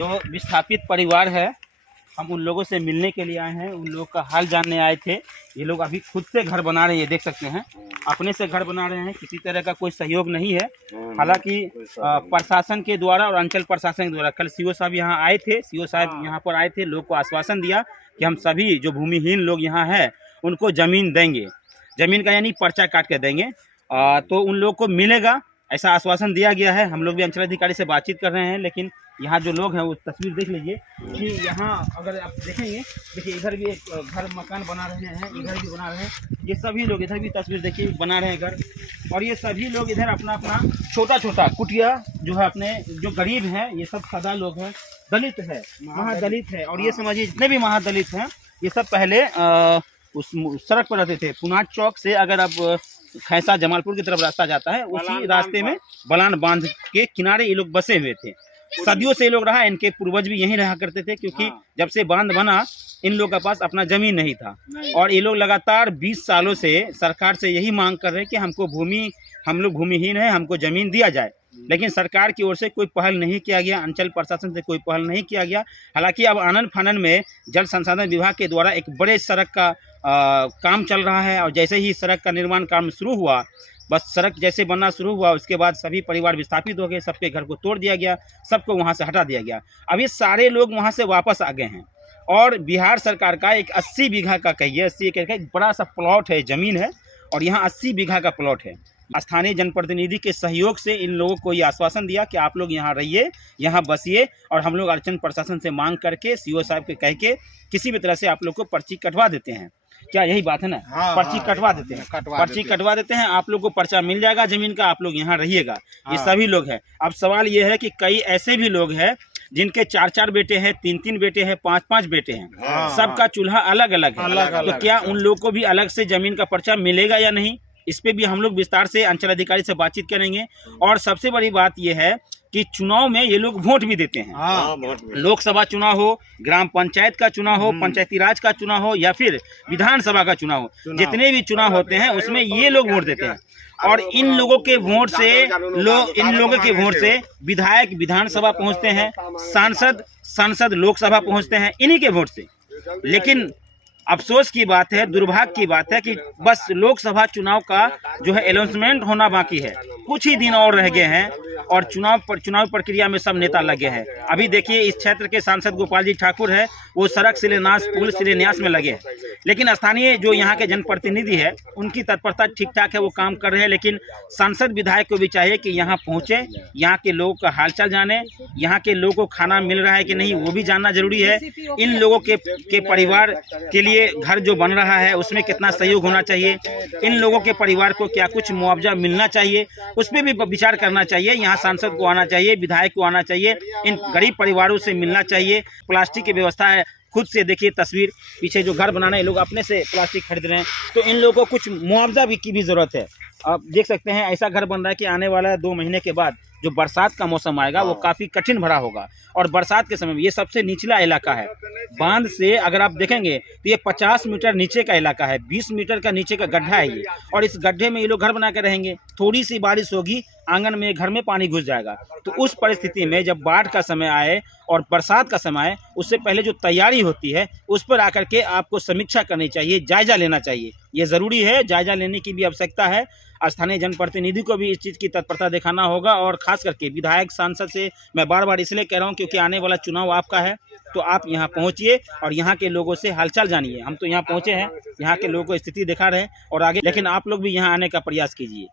जो विस्थापित परिवार है, हम उन लोगों से मिलने के लिए आए हैं, उन लोगों का हाल जानने आए थे। ये लोग अभी खुद से घर बना रहे हैं, देख सकते हैं, अपने से घर बना रहे हैं, किसी तरह का कोई सहयोग नहीं है। हालांकि प्रशासन के द्वारा और अंचल प्रशासन के द्वारा कल सीओ साहब यहाँ आए थे, सीओ साहब यहाँ पर आए थे, लोग को आश्वासन दिया कि हम सभी जो भूमिहीन लोग यहाँ हैं उनको ज़मीन देंगे, ज़मीन का यानी पर्चा काट के देंगे, तो उन लोग को मिलेगा, ऐसा आश्वासन दिया गया है। हम लोग भी अंचलाधिकारी से बातचीत कर रहे हैं, लेकिन यहाँ जो लोग हैं वो तस्वीर देख लीजिए कि यहाँ अगर आप देखेंगे, देखिए इधर भी एक घर मकान बना रहे हैं, इधर भी बना रहे हैं, ये सभी लोग इधर भी तस्वीर देखिए बना रहे हैं घर, और ये सभी लोग इधर अपना अपना छोटा छोटा कुटिया जो है, अपने जो गरीब हैं, ये सब सदा लोग हैं, दलित है, महादलित है, और ये समझिए जितने भी महादलित हैं ये सब पहले उस सड़क पर रहते थे। पुनाट चौक से अगर आप खैसा जमालपुर की तरफ रास्ता जाता है, उसी रास्ते में बलान बांध के किनारे ये लोग बसे हुए थे। सदियों से ये लोग रहा, इनके पूर्वज भी यहीं रहा करते थे, क्योंकि जब से बांध बना इन लोग के पास अपना जमीन नहीं था, और ये लोग लगातार 20 सालों से सरकार से यही मांग कर रहे हैं कि हमको भूमि, हम लोग भूमिहीन हैं, हमको जमीन दिया जाए। लेकिन सरकार की ओर से कोई पहल नहीं किया गया, अंचल प्रशासन से कोई पहल नहीं किया गया। हालांकि अब आनन फानन में जल संसाधन विभाग के द्वारा एक बड़े सड़क का काम चल रहा है, और जैसे ही सड़क का निर्माण काम शुरू हुआ, बस सड़क जैसे बनना शुरू हुआ, उसके बाद सभी परिवार विस्थापित हो गए, सबके घर को तोड़ दिया गया, सबको वहाँ से हटा दिया गया। अब ये सारे लोग वहाँ से वापस आ गए हैं, और बिहार सरकार का एक 80 बीघा का कहिए 80 एकड़ का एक बड़ा सा प्लॉट है, ज़मीन है, और यहाँ 80 बीघा का प्लॉट है। स्थानीय जनप्रतिनिधि के सहयोग से इन लोगों को ये आश्वासन दिया कि आप लोग यहाँ रहिए, यहाँ बसिए, और हम लोग अर्चन प्रशासन से मांग करके सीओ साहब के कह के किसी भी तरह से आप लोग को पर्ची कटवा देते हैं। क्या यही बात है ना? पर्ची कटवा देते हैं, पर्ची कटवा देते हैं, आप लोग को पर्चा मिल जाएगा जमीन का, आप लोग यहाँ रहिएगा। ये सभी लोग हैं। अब सवाल ये है कि कई ऐसे भी लोग हैं जिनके 4-4 बेटे हैं, 3-3 बेटे हैं, 5-5 बेटे हैं, सबका चूल्हा अलग अलग है, तो क्या उन लोग को भी अलग से जमीन का पर्चा मिलेगा या नहीं? इस पे भी हम लोग विस्तार से अंचल अधिकारी से बातचीत करेंगे। और सबसे बड़ी बात यह है कि चुनाव में ये लोग वोट भी देते हैं। लोकसभा चुनाव हो, ग्राम पंचायत का चुनाव हो, पंचायती राज का चुनाव हो, या फिर विधानसभा का चुनाव हो, जितने भी चुनाव होते हैं उसमें ये लोग वोट देते हैं। और इन लोगों के वोट से विधायक विधानसभा पहुंचते हैं, सांसद लोकसभा पहुंचते हैं, इन्हीं के वोट से। लेकिन अफसोस की बात है, दुर्भाग्य की बात है कि बस लोकसभा चुनाव का जो है अनाउंसमेंट होना बाकी है, कुछ ही दिन और रह गए हैं, और चुनाव प्रक्रिया में सब नेता लगे हैं। अभी देखिए इस क्षेत्र के सांसद गोपाल जी ठाकुर है, वो सड़क शिलान्यास, पुल शिलान्यास में लगे हैं। लेकिन स्थानीय जो यहाँ के जनप्रतिनिधि है उनकी तत्परता ठीक ठाक है, वो काम कर रहे हैं। लेकिन सांसद विधायक को भी चाहिए कि यहाँ पहुँचे, यहाँ के लोगों का हालचाल जाने, यहाँ के लोगों को खाना मिल रहा है कि नहीं वो भी जानना जरूरी है। इन लोगों के परिवार के लिए घर जो बन रहा है उसमें कितना सहयोग होना चाहिए, इन लोगों के परिवार को क्या कुछ मुआवजा मिलना चाहिए, उस पर भी विचार करना चाहिए। यहाँ सांसद को आना चाहिए, विधायक को आना चाहिए, इन गरीब परिवारों से मिलना चाहिए। प्लास्टिक की व्यवस्था है, खुद से देखिए तस्वीर, पीछे जो घर बनाना है लोग अपने से प्लास्टिक खरीद रहे हैं, तो इन लोगों को कुछ मुआवजा की भी ज़रूरत है। आप देख सकते हैं ऐसा घर बन रहा है कि आने वाला 2 महीने के बाद जो बरसात का मौसम आएगा वो काफ़ी कठिन भरा होगा। और बरसात के समय में ये सबसे निचला इलाका है, बांध से अगर आप देखेंगे तो ये 50 मीटर नीचे का इलाका है, 20 मीटर का नीचे का गड्ढा है ये, और इस गड्ढे में ये लोग घर बना कर रहेंगे। थोड़ी सी बारिश होगी, आंगन में, घर में पानी घुस जाएगा। तो उस परिस्थिति में जब बाढ़ का समय आए और बरसात का समय आए, उससे पहले जो तैयारी होती है उस पर आकर के आपको समीक्षा करनी चाहिए, जायजा लेना चाहिए। ये ज़रूरी है, जायजा लेने की भी आवश्यकता है। स्थानीय जनप्रतिनिधि को भी इस चीज़ की तत्परता दिखाना होगा, और खास करके विधायक सांसद से मैं बार बार इसलिए कह रहा हूँ क्योंकि आने वाला चुनाव आपका है, तो आप यहाँ पहुँचिए और यहाँ के लोगों से हालचाल जानिए। हम तो यहाँ पहुँचे हैं, यहाँ के लोगों को स्थिति दिखा रहे हैं और आगे, लेकिन आप लोग भी यहाँ आने का प्रयास कीजिए।